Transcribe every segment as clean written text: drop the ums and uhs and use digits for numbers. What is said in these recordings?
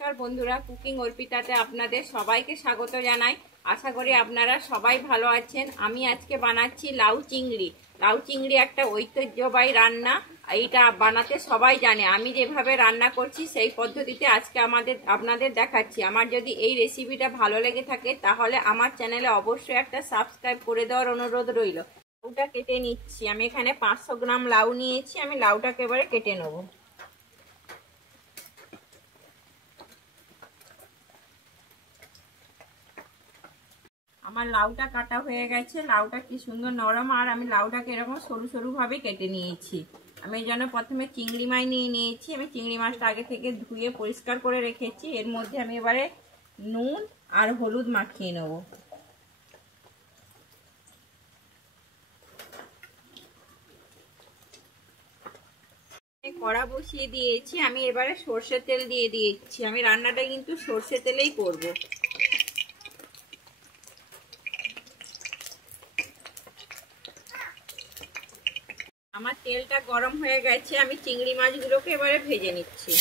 নমস্কার বন্ধুরা, কুকিং অর্পিতাতে আপনাদের সবাইকে স্বাগত জানাই। আশা করি আপনারা সবাই ভালো আছেন। আমি আজকে বানাচ্ছি লাউ চিংড়ি। লাউ চিংড়ি একটা ঐতিহ্যবাহী রান্না। এইটা বানাতে সবাই জানে। আমি যেভাবে রান্না করছি সেই পদ্ধতিতে আজকে আপনাদের দেখাচ্ছি। আমার যদি এই রেসিপিটা ভালো লেগে থাকে তাহলে আমার চ্যানেলে অবশ্যই একটা সাবস্ক্রাইব করে দেওয়ার অনুরোধ রইল। লাউটা কেটে নিচ্ছি। আমি এখানে 500 গ্রাম লাউ নিয়েছি। আমি লাউটাকে এবারে কেটে নেবো। আমার লাউটা কাটা হয়ে গেছে। লাউটা কি সুন্দর নরম, আর আমি লাউটাকে এরকম সরু সরু ভাবে কেটে নিয়েছি। আমি এই জন্য প্রথমে চিংড়ি মাছ নিয়ে নিয়েছি। আমি চিংড়ি মাছটা আগে থেকে ধুয়ে পরিষ্কার করে রেখেছি। এর মধ্যে আমি এবারে নুন আর হলুদ মাখিয়ে নেব। কড়া বসিয়ে দিয়েছি। আমি এবারে সর্ষের তেল দিয়ে দিয়েছি। আমি রান্নাটা কিন্তু সর্ষের তেলেই করব। আমার তেলটা গরম হয়ে গেছে। আমি চিংড়ি মাছগুলোকে এবারে ভেজে নিচ্ছি।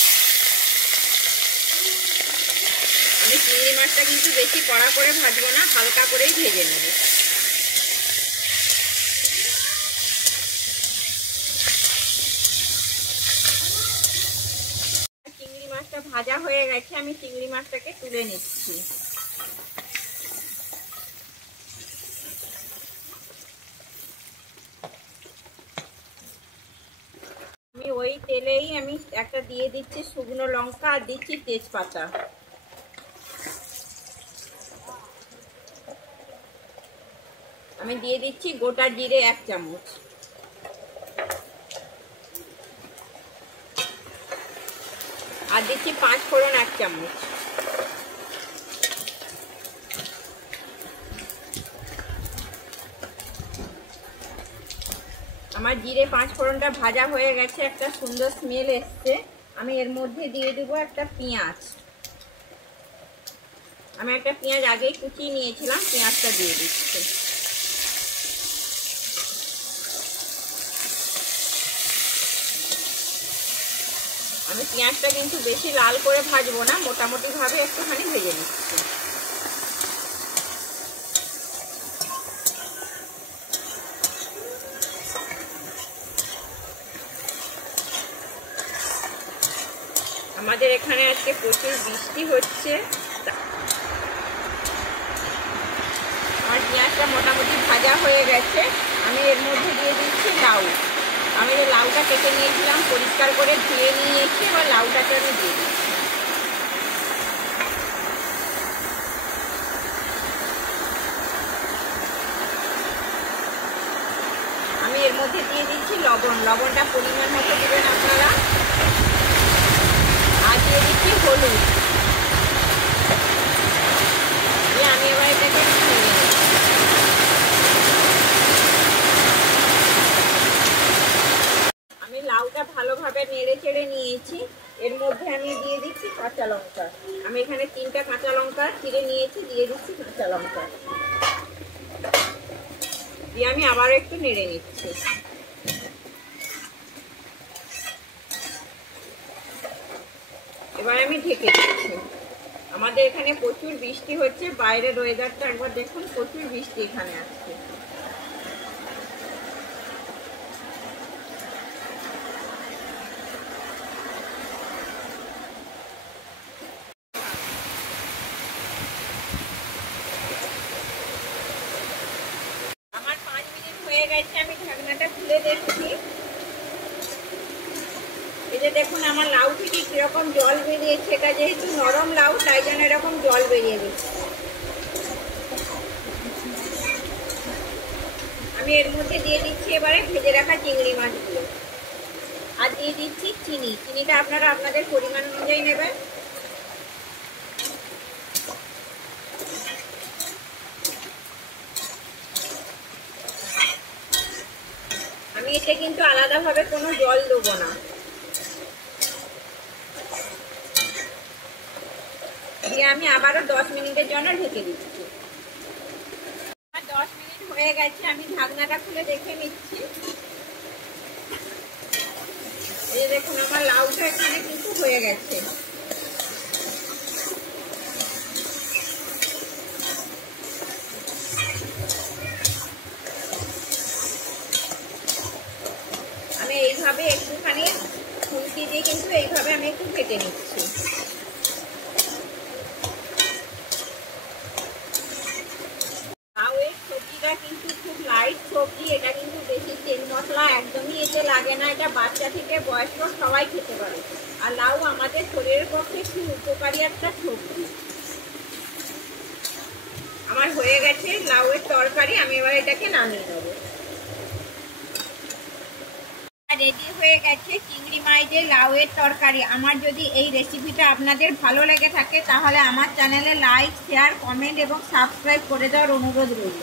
আমি চিংড়ি মাছটা কিন্তু বেশি কড়া করে ভাজবো না, হালকা করেই ভেজে নেব। চিংড়ি মাছটা ভাজা হয়ে গেছে। আমি চিংড়ি মাছটাকে তুলে নিচ্ছি। আমি ওই তেলেই আমি একটা দিয়ে দিচ্ছি শুকনো লঙ্কা আর দিচ্ছি তেজপাতা। আমি দিয়ে দিচ্ছি গোটা জিরে 1 চামচ। আর দিচ্ছি 5 ফোড়ন 1 চামচ। আমার জিরে 5 ফোড়নটা ভাজা হয়ে গেছে, একটা সুন্দর স্মেল এসছে। আমি এর মধ্যে দিয়ে দেবো একটা পেঁয়াজ। আমি একটা পেঁয়াজ আগেই কুচিয়ে নিয়েছিলাম, পেঁয়াজটা দিয়ে দিচ্ছি। আমি পেঁয়াজটা কিন্তু বেশি লাল করে ভাজবো না, মোটামুটি ভাবে একটুখানি ভেজে নিচ্ছি। আমাদের এখানে আজকে প্রচুর বৃষ্টি হচ্ছে। আমার পেঁয়াজটা মোটামুটি ভাজা হয়ে গেছে। আমি এর মধ্যে দিয়ে দিচ্ছি লাউ। আমি যে লাউটা কেটে নিয়েছিলাম, পরিষ্কার করে ধুয়ে নিয়েছি। এবার লাউটাকে আমি দিয়ে দিচ্ছি। আমি এর মধ্যে দিয়ে দিচ্ছি লবণ। লবণটা পরিমাণ মতো দেবেন আপনারা। আর দিয়ে দিচ্ছি হলুদ। আমি এবার এটাকে আমি লাউটা ভালোভাবে নেড়ে চেড়ে নিয়েছি। এর মধ্যে আমি দিয়ে দিচ্ছি কাঁচা লঙ্কা। আমি এখানে 3টা কাঁচা লঙ্কা চিড়ে নিয়েছি, দিয়ে দিচ্ছি কাঁচা লঙ্কা। দিয়ে আমি আবারও একটু নেড়ে নিচ্ছি। এবার আমি ঢেকে দিচ্ছি। আমাদের এখানে প্রচুর বৃষ্টি হচ্ছে। বাইরের ওয়েদারটা একবার দেখুন, প্রচুর বৃষ্টি এখানে আসছে। আমার 5 মিনিট হয়ে গেছে। আমি ঢাকনাটা খুলে দেখছি। এই যে দেখুন, আমার লাউ থেকে কিরকম জল বেরিয়েছে। এটা যেহেতু নরম লাউ, তাই জন্য এরকম জল বেরিয়ে গেছে। আমি এর মধ্যে দিয়ে দিচ্ছি এবারে ভেজে রাখা চিংড়ি মাছগুলো। আর দিয়ে দিচ্ছি চিনি। চিনিটা আপনারা আপনাদের পরিমাণ অনুযায়ী নেবেন। আমি এতে কিন্তু আলাদাভাবে কোনো জল দেবো না। দিয়ে আমি আবারও 10 মিনিটের জন্য ঢেকে দিচ্ছি। 10 মিনিট হয়ে গেছে। আমি ঢাকনাটা খুলে দেখে নিচ্ছি। এই দেখুন, আমার লাউটা এখানে কিন্তু হয়ে গেছে। এইভাবে একটুখানি খুন্তি দিয়ে কিন্তু এইভাবে আমি একটু কেটে নিচ্ছি। লাউয়ের সবজিটা কিন্তু খুব লাইট সবজি, এটা কিন্তু বেশি তেল মশলা একদমই এতে লাগে না। এটা বাচ্চা থেকে বয়স্ক সবাই খেতে পারে। আর লাউ আমাদের শরীরের পক্ষে খুব উপকারী একটা সবজি। আমার হয়ে গেছে লাউয়ের তরকারি, আমি এবার এটাকে নামিয়ে নেবো। রেডি হয়ে গেছে চিংড়ি মাছের লাউয়ের তরকারি। আমার যদি এই রেসিপিটা আপনাদের ভালো লেগে থাকে তাহলে আমার চ্যানেলে লাইক, শেয়ার, কমেন্ট এবং সাবস্ক্রাইব করে দেওয়ার অনুরোধ রইল।